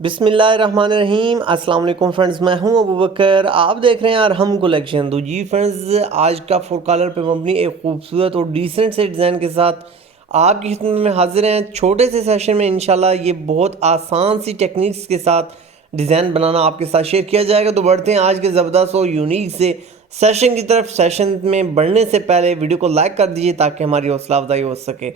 बिस्मिल्लाहिर्रहमानिर्रहीम। अस्सलाम वालेकुम फ्रेंड्स, मैं हूं अबू बकर। आप देख रहे हैं अरहम कलेक्शन। तो जी फ्रेंड्स, आज का फुल कलर पे मबनी एक खूबसूरत और डिसेंट से डिज़ाइन के साथ आपकी खिदमत में हाजिर हैं। छोटे से सेशन में इंशाल्लाह ये बहुत आसान सी टेक्निक्स के साथ डिज़ाइन बनाना आपके साथ शेयर किया जाएगा। तो बढ़ते हैं आज के ज़बरदस्त और यूनिक से सेशन की तरफ। सेशन में बढ़ने से पहले वीडियो को लाइक कर दीजिए ताकि हमारी हौसला अफजाई हो सके।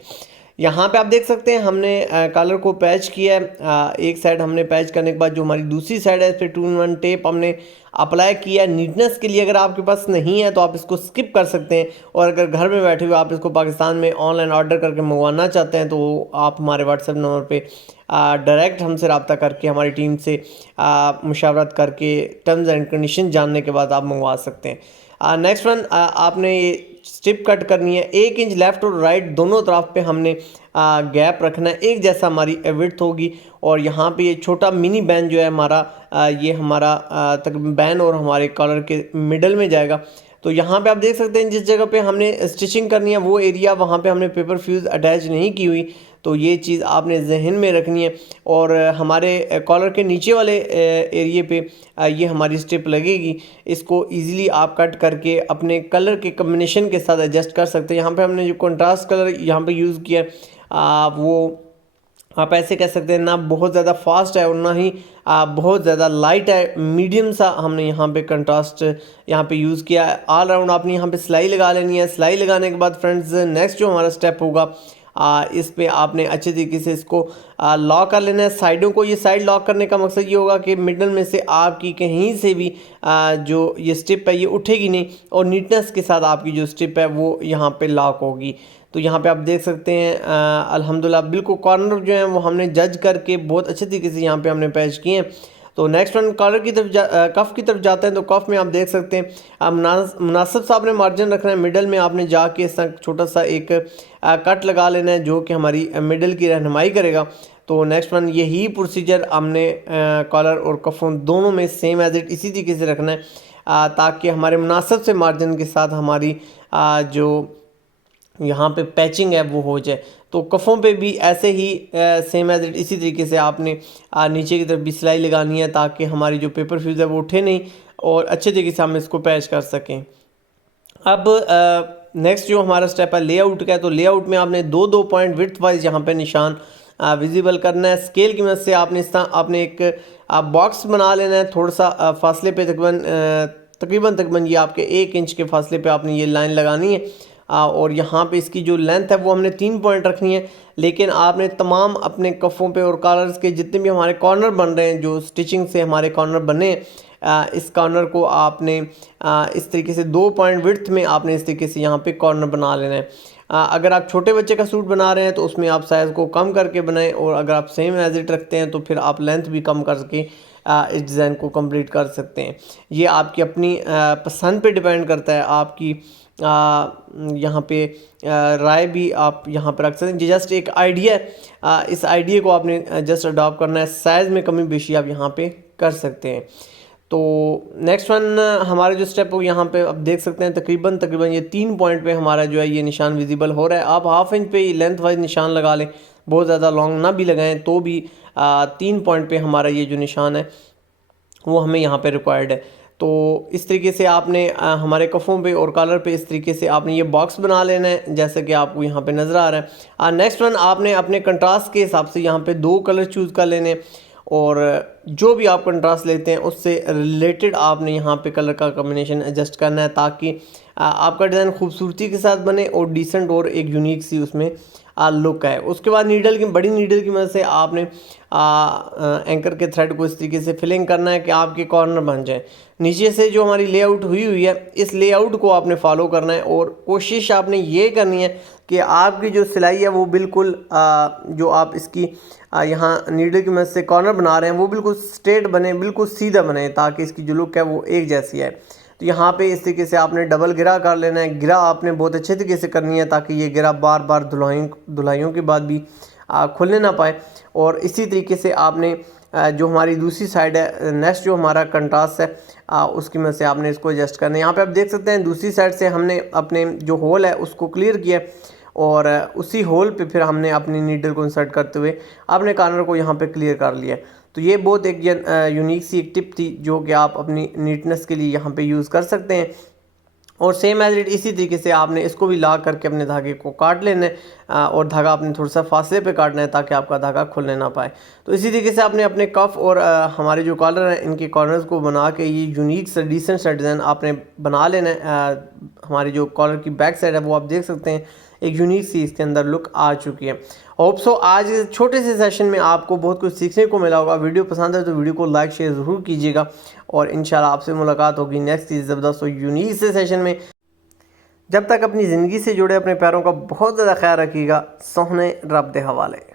यहाँ पे आप देख सकते हैं हमने कलर को पैच किया है। एक साइड हमने पैच करने के बाद जो हमारी दूसरी साइड है इस पर 2-in-1 टेप हमने अप्लाई किया है नीटनेस के लिए। अगर आपके पास नहीं है तो आप इसको स्किप कर सकते हैं, और अगर घर में बैठे हुए आप इसको पाकिस्तान में ऑनलाइन ऑर्डर करके मंगवाना चाहते हैं तो आप हमारे व्हाट्सएप नंबर पे डायरेक्ट हमसे रब्ता करके हमारी टीम से मुशावरत करके टर्म्स एंड कंडीशन जानने के बाद आप मंगवा सकते हैं। नेक्स्ट वन, आपने ये स्ट्रिप कट करनी है। 1 इंच लेफ़्ट और राइट दोनों तरफ पे हमने गैप रखना है, एक जैसा हमारी विड्थ होगी। और यहाँ पे ये छोटा मिनी बैन जो है हमारा ये हमारा तकरीबन बैन और हमारे कॉलर के मिडल में जाएगा। तो यहाँ पे आप देख सकते हैं जिस जगह पे हमने स्टिचिंग करनी है वो एरिया वहाँ पे हमने पेपर फ्यूज़ अटैच नहीं की हुई, तो ये चीज़ आपने जहन में रखनी है। और हमारे कॉलर के नीचे वाले एरिए पे ये हमारी स्ट्रिप लगेगी। इसको इजीली आप कट करके अपने कलर के कम्बिनेशन के साथ एडजस्ट कर सकते हैं। यहाँ पे हमने जो कंट्रास्ट कलर यहाँ पे यूज़ किया वो आप ऐसे कह सकते हैं, ना बहुत ज़्यादा फास्ट है और ना ही बहुत ज़्यादा लाइट है, मीडियम सा हमने यहाँ पे कंट्रास्ट यहाँ पे यूज़ किया है। ऑल राउंड आपने यहाँ पे सिलाई लगा लेनी है। सिलाई लगाने के बाद फ्रेंड्स नेक्स्ट जो हमारा स्टेप होगा इस पे आपने अच्छे तरीके से इसको लॉक कर लेना है साइडों को। ये साइड लॉक करने का मकसद ये होगा कि मिडल में से आपकी कहीं से भी जो ये स्ट्रिप है ये उठेगी नहीं, और नीटनेस के साथ आपकी जो स्ट्रिप है वो यहाँ पे लॉक होगी। तो यहाँ पे आप देख सकते हैं अल्हम्दुलिल्लाह बिल्कुल कॉर्नर जो है वो हमने जज करके बहुत अच्छे तरीके से यहाँ पे हमने पैच किए हैं। तो नेक्स्ट वन कॉलर की तरफ कफ की तरफ जाते हैं। तो कफ में आप देख सकते हैं मुनासिब सा आपने मार्जिन रखना है। मिडल में आपने जाके इस तरह छोटा सा एक कट लगा लेना है जो कि हमारी मिडल की रहनुमाई करेगा। तो नेक्स्ट वन यही प्रोसीजर हमने कॉलर और कफों दोनों में सेम एज इट इसी तरीके से रखना है ताकि हमारे मुनासिब से मार्जिन के साथ हमारी जो यहाँ पे पैचिंग है वो हो जाए। तो कफ़ों पे भी ऐसे ही सेम एज इट इसी तरीके से आपने नीचे की तरफ भी सिलाई लगानी है ताकि हमारी जो पेपर फ्यूज़ है वो उठे नहीं और अच्छे तरीके से हम इसको पैच कर सकें। अब नेक्स्ट जो हमारा स्टेप है लेआउट का है। तो लेआउट में आपने 2-2 पॉइंट विड्थ वाइज यहाँ पे निशान विजिबल करना है। स्केल की मदद से आपने इस तरह आपने एक बॉक्स बना लेना है थोड़ा सा फासले पे, तकरीबन ये आपके 1 इंच के फासले पे आपने ये लाइन लगानी है। और यहाँ पे इसकी जो लेंथ है वो हमने 3 पॉइंट रखनी है। लेकिन आपने तमाम अपने कफ़ों पे और कॉलर्स के जितने भी हमारे कॉर्नर बन रहे हैं, जो स्टिचिंग से हमारे कॉर्नर बने इस कॉर्नर को आपने इस तरीके से 2 पॉइंट विड्थ में आपने इस तरीके से यहाँ पे कॉर्नर बना लेना है। अगर आप छोटे बच्चे का सूट बना रहे हैं तो उसमें आप साइज़ को कम करके बनाएं, और अगर आप सेम एज इट रखते हैं तो फिर आप लेंथ भी कम करके इस डिज़ाइन को कंप्लीट कर सकते हैं। ये आपकी अपनी पसंद पे डिपेंड करता है। आपकी यहाँ पे राय भी आप यहाँ पर रख सकते हैं। जस्ट एक आइडिया है, इस आइडिया को आपने जस्ट अडॉप्ट करना है। साइज़ में कमी बेशी आप यहाँ पे कर सकते हैं। तो नेक्स्ट वन हमारा जो स्टेप हो यहाँ पे आप देख सकते हैं तकरीबन ये 3 पॉइंट पे हमारा जो है ये निशान विजिबल हो रहा है। आप हाफ इंच पे लेंथ वाइज निशान लगा लें, बहुत ज़्यादा लॉन्ग ना भी लगाएं तो भी 3 पॉइंट पे हमारा ये जो निशान है वो हमें यहाँ पे रिक्वायर्ड है। तो इस तरीके से आपने हमारे कफ़ों पे और कॉलर पे इस तरीके से आपने ये बॉक्स बना लेना है जैसे कि आपको यहाँ पे नज़र आ रहा है। नेक्स्ट वन आपने अपने कंट्रास्ट के हिसाब से यहाँ पे 2 कलर चूज़ कर लेने, और जो भी आप कंट्रास्ट लेते हैं उससे रिलेटेड आपने यहाँ पे कलर का कॉम्बिनेशन एडजस्ट करना है ताकि आपका डिज़ाइन खूबसूरती के साथ बने और डिसेंट और एक यूनिक सी उसमें लुक है। उसके बाद बड़ी नीडल की मदद से आपने एंकर के थ्रेड को इस तरीके से फिलिंग करना है कि आपके कॉर्नर बन जाए। नीचे से जो हमारी लेआउट हुई है इस लेआउट को आपने फॉलो करना है, और कोशिश आपने ये करनी है कि आपकी जो सिलाई है वो बिल्कुल जो आप इसकी यहाँ नीडल की मदद से कॉर्नर बना रहे हैं वो बिल्कुल स्ट्रेट बने, बिल्कुल सीधा बने ताकि इसकी जो लुक है वो एक जैसी है। तो यहाँ पे इस तरीके से आपने डबल गिरा कर लेना है। गिरा आपने बहुत अच्छे तरीके से करनी है ताकि ये गिरा बार बार धुलाइयों के बाद भी खुलने ना पाए। और इसी तरीके से आपने जो हमारी दूसरी साइड है नेक्स्ट जो हमारा कंट्रास्ट है उसकी मदद से आपने इसको एडजस्ट करना है। यहाँ पे आप देख सकते हैं दूसरी साइड से हमने अपने जो होल है उसको क्लियर किया, और उसी होल पे फिर हमने अपनी नीडल को इंसर्ट करते हुए अपने कॉर्नर को यहाँ पे क्लियर कर लिया। तो ये बहुत एक यूनिक सी एक टिप थी जो कि आप अपनी नीटनेस के लिए यहाँ पे यूज़ कर सकते हैं। और सेम एज इट इसी तरीके से आपने इसको भी ला करके अपने धागे को काट लेना है और धागा आपने थोड़ा सा फासले पे काटना है ताकि आपका धागा खुलने ना पाए। तो इसी तरीके से आपने अपने कफ और हमारे जो कॉलर हैं इनके कॉर्नर्स को बना के ये यूनिक सा डिसेंट सा डिज़ाइन आपने बना लेना है। हमारी जो कॉलर की बैक साइड है वो आप देख सकते हैं एक यूनिक सी इसके अंदर लुक आ चुकी है। होप सो आज इस छोटे से सेशन में आपको बहुत कुछ सीखने को मिला होगा। वीडियो पसंद है तो वीडियो को लाइक शेयर ज़रूर कीजिएगा और इंशाल्लाह आपसे मुलाकात होगी नेक्स्ट इस ज़बरदस्त और यूनिक से सेशन में। जब तक अपनी ज़िंदगी से जुड़े अपने प्यारों का बहुत ज़्यादा ख्याल रखिएगा। सोहने रब दे हवाले।